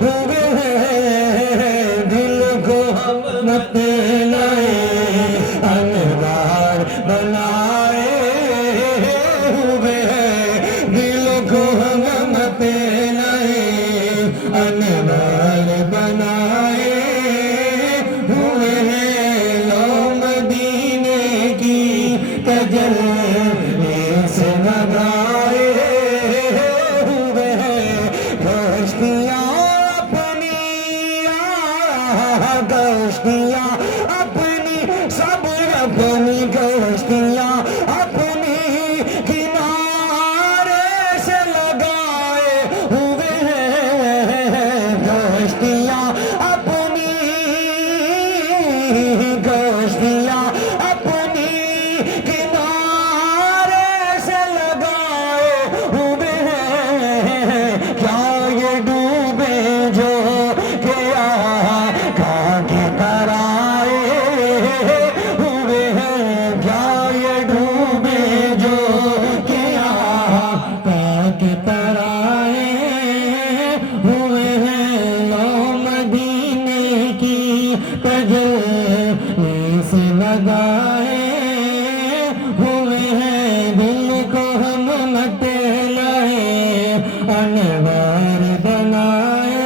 ہوئے ہیں دل کو ہم پہ لائے انوار بنائے ہوئے ہیں دل کو ہم پہ لائے انوار بنائے ہوئے ہیں لو مدینے کی تجلی سے لگائے ہوئے ہیں کشتیاں اپنی کشتیاں اپنی سب اپنی کشتیاں اپنی کنارے سے لگائے ہوئے ہیں کشتیاں اپنی کشتیاں اپنی کنارے سے لگائے ہوئے ہیں کیا یہ ڈوبے جو کیا کے پر آئے ہوئے ہیں کیا یہ ڈوبے جو کیا کے پر آئے ہوئے ہیں لو مدینے کی تجلی سے لگائے ہوئے ہیں دل کو ہم مت لائے انوار بنائے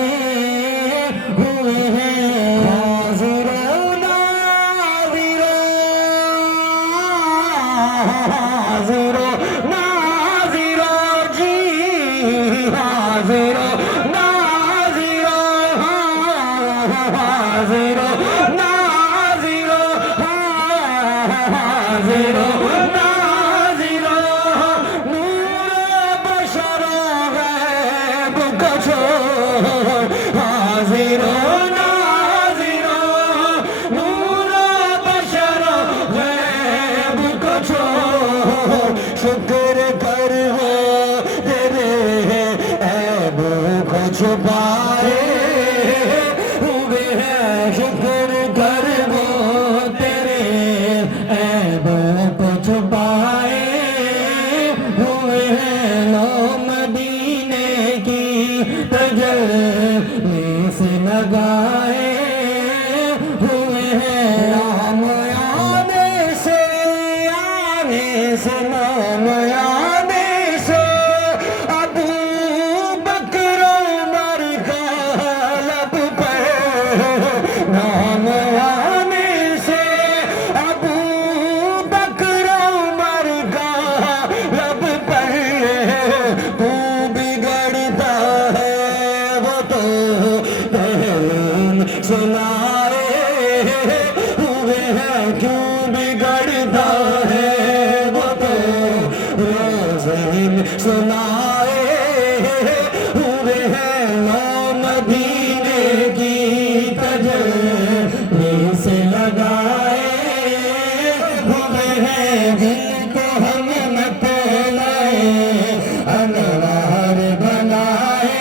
ہوئے ہیں حاضر و ناظر حاضر و ناظر جی حاضر و ناظر حاضر و ناظر حاضر و ناظر نور بشر غیب کو چھوڑ حاضر و ناظر نور بشر غیب کو چھوڑ شکر کر وہ تیرے عیب کو چھپائے ہوئے ہیں شکر کر وہ تیرے عیب کو چھپائے ہوئے ہیں لو مدینے کی تجلی سے لگائے ہوئے ہیں نام آنے سے نام آنے سے ابو بکر عمر کا لب پر نام آنے سے ابو بکر عمر کا لب پر تو بگڑتا ہے وہ تو تین سنائے ہوئے ہیں کیوں بگڑتا ہے وہ تو روزین سنائے ہوئے ہیں لو مدینے کی تجلی سے لگائے ہوئے ہیں دل کو ہم مت لائے انوار بنائے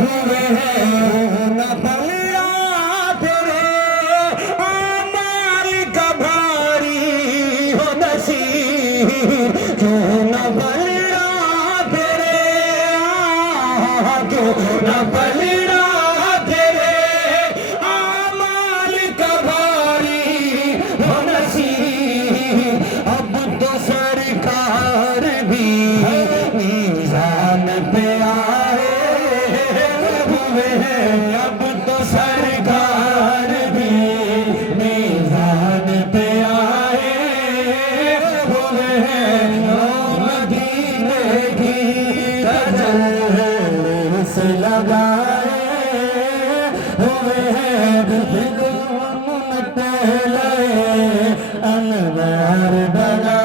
ہوئے ہیں نہ پلیا تیرے اعمال کا بھاری ہو نصیب کیوں نہ پلیا تیرے کیوں نہ پلیا تیرے اعمال کا بھاری ہو نصیب اب تو سرکار بھی میزان پہ آئے ہوئے ہیں اب تو سرکار بھی میزان پہ آئے ہوئے ہیں لو مدینے کی تجلی سے لگائے ہوئے ہیں دل کو ہم مت لائے انوار بنائے